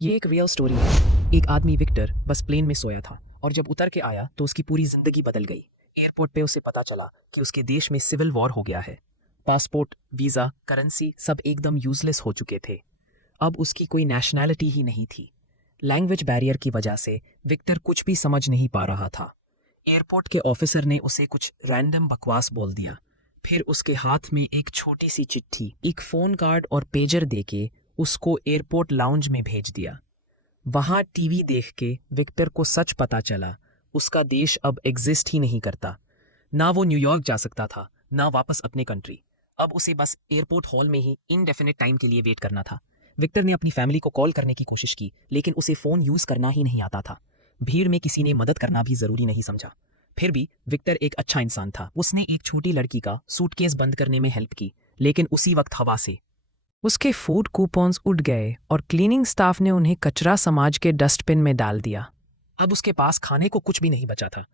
ये एक real story है। एक आदमी विक्टर बस प्लेन में सोया था और जब उतर के आया तो उसकी पूरी जिंदगी बदल गई। एयरपोर्ट पे उसे पता चला कि उसके देश में सिविल वॉर हो गया है। पासपोर्ट, वीजा, करेंसी सब एकदम यूजलेस हो चुके थे। अब उसकी कोई नेशनैलिटी ही नहीं थी। लैंग्वेज बैरियर की वजह से विक्टर कुछ भी समझ नहीं पा रहा था। एयरपोर्ट के ऑफिसर ने उसे कुछ रैंडम बकवास बोल दिया। फिर उसके हाथ में एक छोटी सी चिट्ठी, एक फोन कार्ड और पेजर देके उसको एयरपोर्ट लाउंज में भेज दिया। वहां टीवी देख के विक्टर को सच पता चला, उसका देश अब एग्जिस्ट ही नहीं करता। ना वो न्यूयॉर्क जा सकता था, ना वापस अपने कंट्री। अब उसे बस एयरपोर्ट हॉल में ही इनडेफिनिट टाइम के लिए वेट करना था। विक्टर ने अपनी फैमिली को कॉल करने की कोशिश की, लेकिन उसे फोन यूज करना ही नहीं आता था। भीड़ में किसी ने मदद करना भी जरूरी नहीं समझा। फिर भी विक्टर एक अच्छा इंसान था। उसने एक छोटी लड़की का सूटकेस बंद करने में हेल्प की, लेकिन उसी वक्त हवा से उसके फूड कूपन्स उड़ गए और क्लीनिंग स्टाफ ने उन्हें कचरा समाज के डस्टबिन में डाल दिया। अब उसके पास खाने को कुछ भी नहीं बचा था।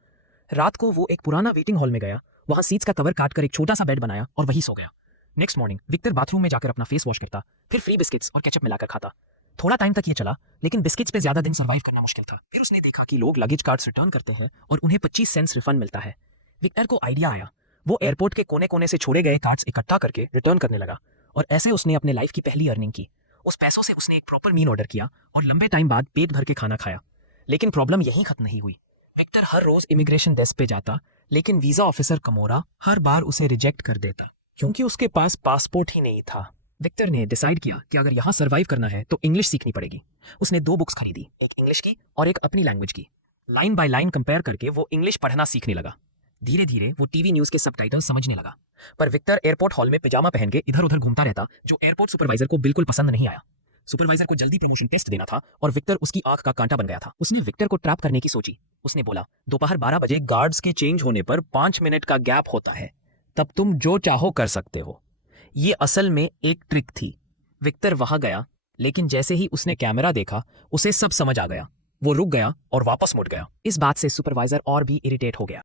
रात को वो एक पुराना वेटिंग हॉल में गया, वहां सीट्स का कवर काट कर एक छोटा सा बेड बनाया और वहीं सो गया। नेक्स्ट मॉर्निंग विक्टर बाथरूम में जाकर अपना फेस वॉश करता, फिर फ्री बिस्किट्स और केचप मिलाकर खाता। थोड़ा टाइम तक ये चला, लेकिन बिस्किट्स पे ज्यादा दिन सर्वाइव करना मुश्किल था। फिर उसने देखा कि लोग लगेज कार्ड्स रिटर्न करते हैं और उन्हें 25 सेंट्स रिफंड मिलता है। विक्टर को आइडिया आया। वो एयरपोर्ट के कोने कोने से छोड़े गए कार्ड्स इकट्ठा करके रिटर्न करने लगा और ऐसे उसने अपने लाइफ की पहली अर्निंग की। उस पैसों से उसने एक प्रॉपर मील ऑर्डर किया और लंबे टाइम बाद पेट भर के खाना खाया। लेकिन प्रॉब्लम यहीं खत्म नहीं हुई। विक्टर हर रोज इमिग्रेशन डेस्क पे जाता, लेकिन वीजा ऑफिसर कमोरा हर बार उसे रिजेक्ट कर देता क्योंकि उसके पास पासपोर्ट ही नहीं था। विक्टर ने डिसाइड किया कि अगर यहाँ सर्वाइव करना है तो इंग्लिश सीखनी पड़ेगी। उसने 2 बुक्स खरीदी, एक इंग्लिश की और एक अपनी लैंग्वेज की। लाइन बाय लाइन कंपेयर करके वो इंग्लिश पढ़ना सीखने लगा। धीरे धीरे वो टीवी न्यूज के सबटाइटल समझने लगा। पर विक्टर एयरपोर्ट हॉल में पिजामा पहन के इधर उधर घूमता रहता, जो एयरपोर्ट सुपरवाइजर को बिल्कुल पसंद नहीं आया। सुपरवाइजर को जल्दी प्रमोशन टेस्ट देना था और विक्टर उसकी आंख का कांटा बन गया था। उसने विक्टर को ट्रैप करने की सोची। उसने बोला, दोपहर 12 बजे गार्ड्स के चेंज होने पर 5 मिनट का गैप होता है, तब तुम जो चाहो कर सकते हो। ये असल में एक ट्रिक थी। विक्टर वहां गया, लेकिन जैसे ही उसने कैमरा देखा उसे सब समझ आ गया। वो रुक गया और वापस मुड़ गया। इस बात से सुपरवाइजर और भी इरिटेट हो गया।